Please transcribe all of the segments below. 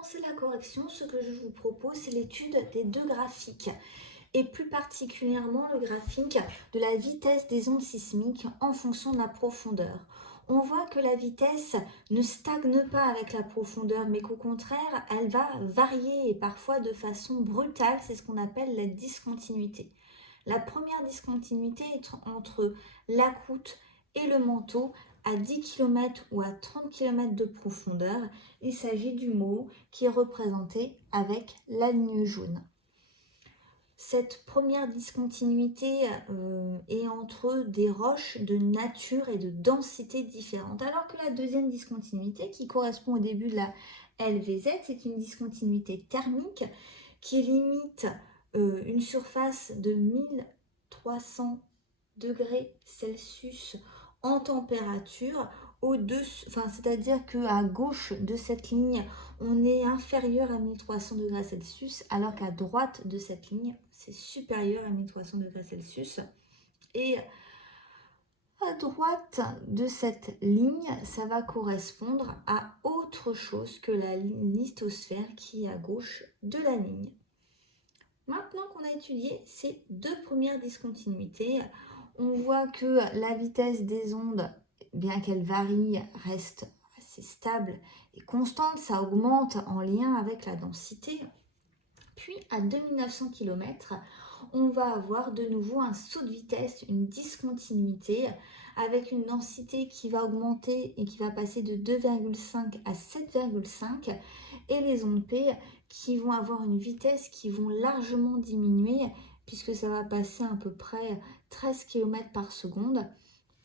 commencer la correction, ce que je vous propose, c'est l'étude des deux graphiques, et plus particulièrement le graphique de la vitesse des ondes sismiques en fonction de la profondeur. On voit que la vitesse ne stagne pas avec la profondeur, mais qu'au contraire, elle va varier et parfois de façon brutale, c'est ce qu'on appelle la discontinuité. La première discontinuité est entre la croûte et le manteau à 10 km ou à 30 km de profondeur. Il s'agit du mot qui est représenté avec la ligne jaune. Cette première discontinuité est entre des roches de nature et de densité différentes, alors que la deuxième discontinuité, qui correspond au début de la LVZ, c'est une discontinuité thermique qui limite une surface de 1300 degrés Celsius en température c'est-à-dire qu'à gauche de cette ligne, on est inférieur à 1300 degrés Celsius, alors qu'à droite de cette ligne, c'est supérieur à 1300 degrés Celsius. Et à droite de cette ligne, ça va correspondre à autre chose que la lithosphère qui est à gauche de la ligne. Maintenant qu'on a étudié ces deux premières discontinuités, on voit que la vitesse des ondes, bien qu'elle varie, reste assez stable et constante. Ça augmente en lien avec la densité. Puis à 2900 km, on va avoir de nouveau un saut de vitesse, une discontinuité avec une densité qui va augmenter et qui va passer de 2,5 à 7,5 et les ondes P qui vont avoir une vitesse qui vont largement diminuer puisque ça va passer à peu près 13 km par seconde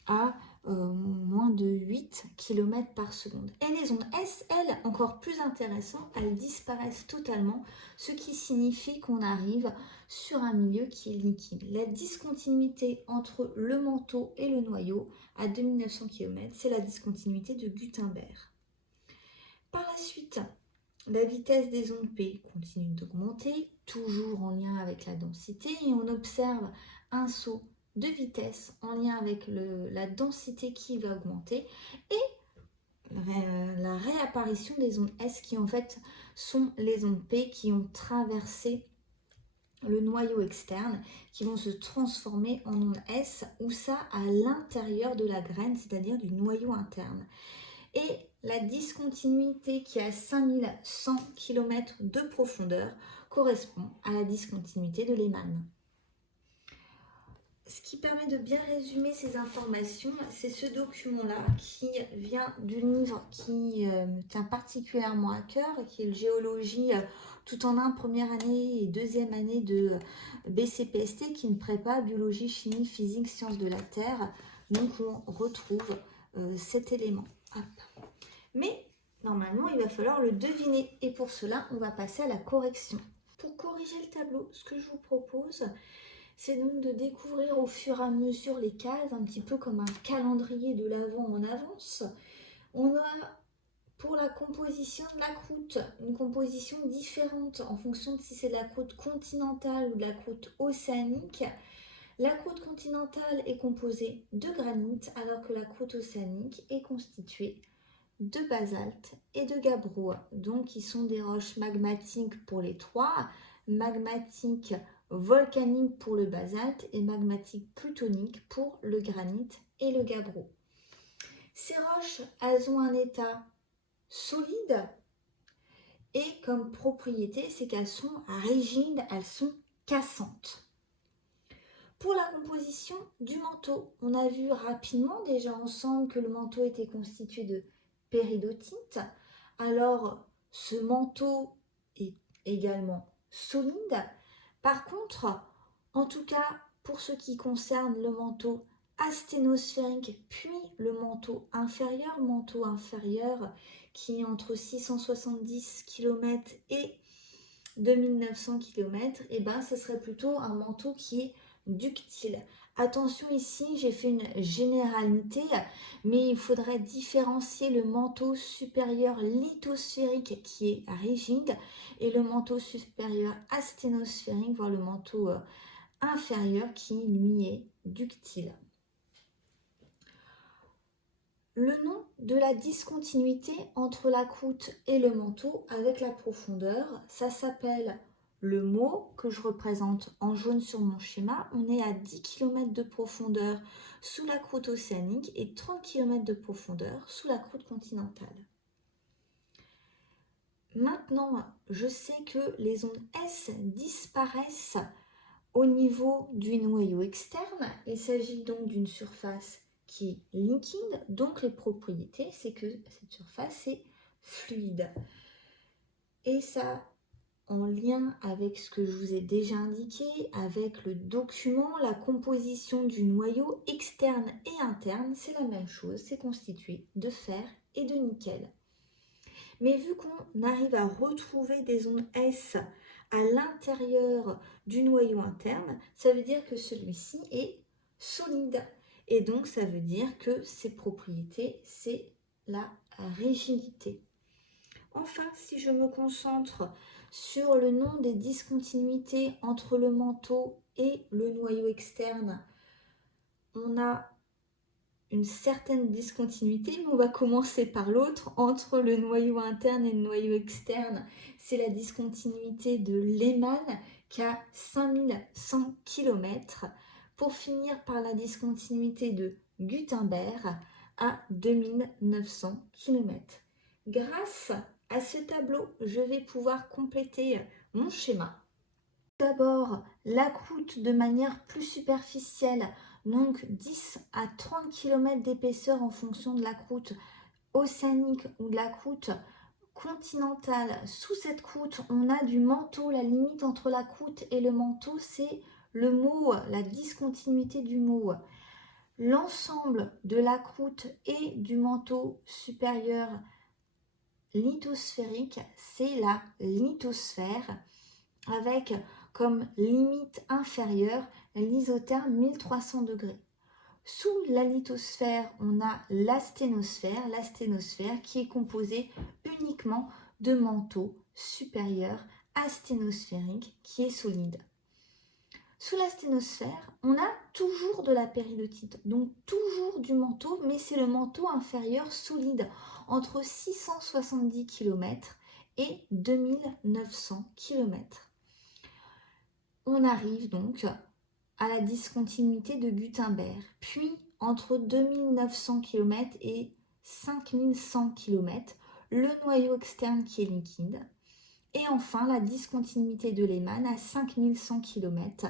à moins de 8 km par seconde. Et les ondes S, elles, encore plus intéressantes, elles disparaissent totalement, ce qui signifie qu'on arrive sur un milieu qui est liquide. La discontinuité entre le manteau et le noyau à 2900 km, c'est la discontinuité de Gutenberg. Par la suite, la vitesse des ondes P continue d'augmenter, toujours en lien avec la densité, et on observe un saut de vitesse en lien avec la densité qui va augmenter et la réapparition des ondes S qui en fait sont les ondes P qui ont traversé le noyau externe, qui vont se transformer en ondes S, ou ça à l'intérieur de la graine, c'est-à-dire du noyau interne. Et la discontinuité qui est à 5100 km de profondeur correspond à la discontinuité de Lehmann. Ce qui permet de bien résumer ces informations, c'est ce document-là qui vient du livre qui me tient particulièrement à cœur, qui est le Géologie tout en un, première année et deuxième année de BCPST, qui ne prépare biologie, chimie, physique, sciences de la Terre. Donc on retrouve cet élément. Hop. Mais normalement, il va falloir le deviner. Et pour cela, on va passer à la correction. Pour corriger le tableau, ce que je vous propose, c'est donc de découvrir au fur et à mesure les cases, un petit peu comme un calendrier de l'Avent en avance. On a pour la composition de la croûte une composition différente en fonction de si c'est de la croûte continentale ou de la croûte océanique. La croûte continentale est composée de granit alors que la croûte océanique est constituée de basalte et de gabbro, donc qui sont des roches magmatiques pour les trois, magmatiques volcaniques pour le basalte et magmatiques plutoniques pour le granit et le gabbro. Ces roches, elles ont un état solide et comme propriété, c'est qu'elles sont rigides, elles sont cassantes. Pour la composition du manteau, on a vu rapidement déjà ensemble que le manteau était constitué de péridotite. Alors, ce manteau est également solide. Par contre, en tout cas, pour ce qui concerne le manteau asténosphérique, puis le manteau inférieur qui est entre 670 km et 2900 km, et ben, ce serait plutôt un manteau qui est ductile. Attention ici, j'ai fait une généralité, mais il faudrait différencier le manteau supérieur lithosphérique qui est rigide et le manteau supérieur asténosphérique, voire le manteau inférieur qui lui est ductile. le nom de la discontinuité entre la croûte et le manteau avec la profondeur, ça s'appelle le mot que je représente en jaune sur mon schéma. On est à 10 km de profondeur sous la croûte océanique et 30 km de profondeur sous la croûte continentale. Maintenant, je sais que les ondes S disparaissent au niveau du noyau externe. Il s'agit donc d'une surface qui est liquide, donc les propriétés, c'est que cette surface est fluide. Et ça, en lien avec ce que je vous ai déjà indiqué, avec le document, la composition du noyau externe et interne, c'est la même chose, c'est constitué de fer et de nickel. Mais vu qu'on arrive à retrouver des ondes S à l'intérieur du noyau interne, ça veut dire que celui-ci est solide. Et donc, ça veut dire que ses propriétés, c'est la rigidité. Enfin, si je me concentre sur le nom des discontinuités entre le manteau et le noyau externe, on a une certaine discontinuité, mais on va commencer par l'autre, entre le noyau interne et le noyau externe. C'est la discontinuité de Lehmann qui a 5100 km, pour finir par la discontinuité de Gutenberg à 2900 km. Grâce à ce tableau, je vais pouvoir compléter mon schéma. D'abord, la croûte de manière plus superficielle, donc 10 à 30 km d'épaisseur en fonction de la croûte océanique ou de la croûte continentale. Sous cette croûte, on a du manteau. La limite entre la croûte et le manteau, c'est le mot, la discontinuité du mot. L'ensemble de la croûte et du manteau supérieur lithosphérique, c'est la lithosphère, avec comme limite inférieure l'isotherme 1300 degrés. Sous la lithosphère, on a l'asténosphère qui est composée uniquement de manteaux supérieurs asténosphériques qui est solide. Sous l'asténosphère, on a toujours de la péridotite, donc toujours du manteau, mais c'est le manteau inférieur solide, entre 670 km et 2900 km. On arrive donc à la discontinuité de Gutenberg, puis entre 2900 km et 5100 km, le noyau externe qui est liquide, et enfin la discontinuité de Lehmann à 5100 km,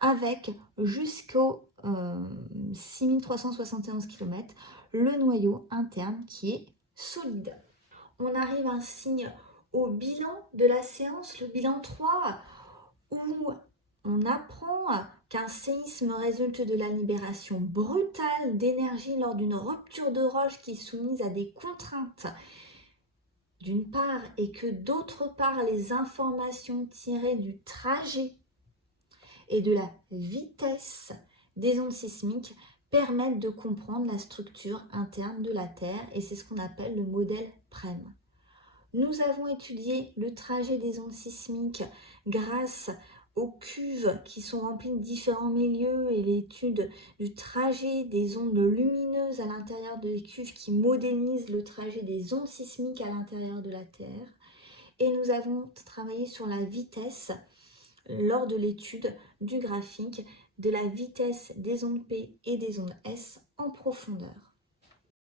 avec jusqu'au 6371 km, le noyau interne qui est solide. On arrive ainsi au bilan de la séance, le bilan 3, où on apprend qu'un séisme résulte de la libération brutale d'énergie lors d'une rupture de roche qui est soumise à des contraintes d'une part, et que d'autre part, les informations tirées du trajet et de la vitesse des ondes sismiques permettent de comprendre la structure interne de la Terre, et c'est ce qu'on appelle le modèle PREM. Nous avons étudié le trajet des ondes sismiques grâce aux cuves qui sont remplies de différents milieux et l'étude du trajet des ondes lumineuses à l'intérieur des cuves qui modélisent le trajet des ondes sismiques à l'intérieur de la Terre. Et nous avons travaillé sur la vitesse lors de l'étude du graphique de la vitesse des ondes P et des ondes S en profondeur.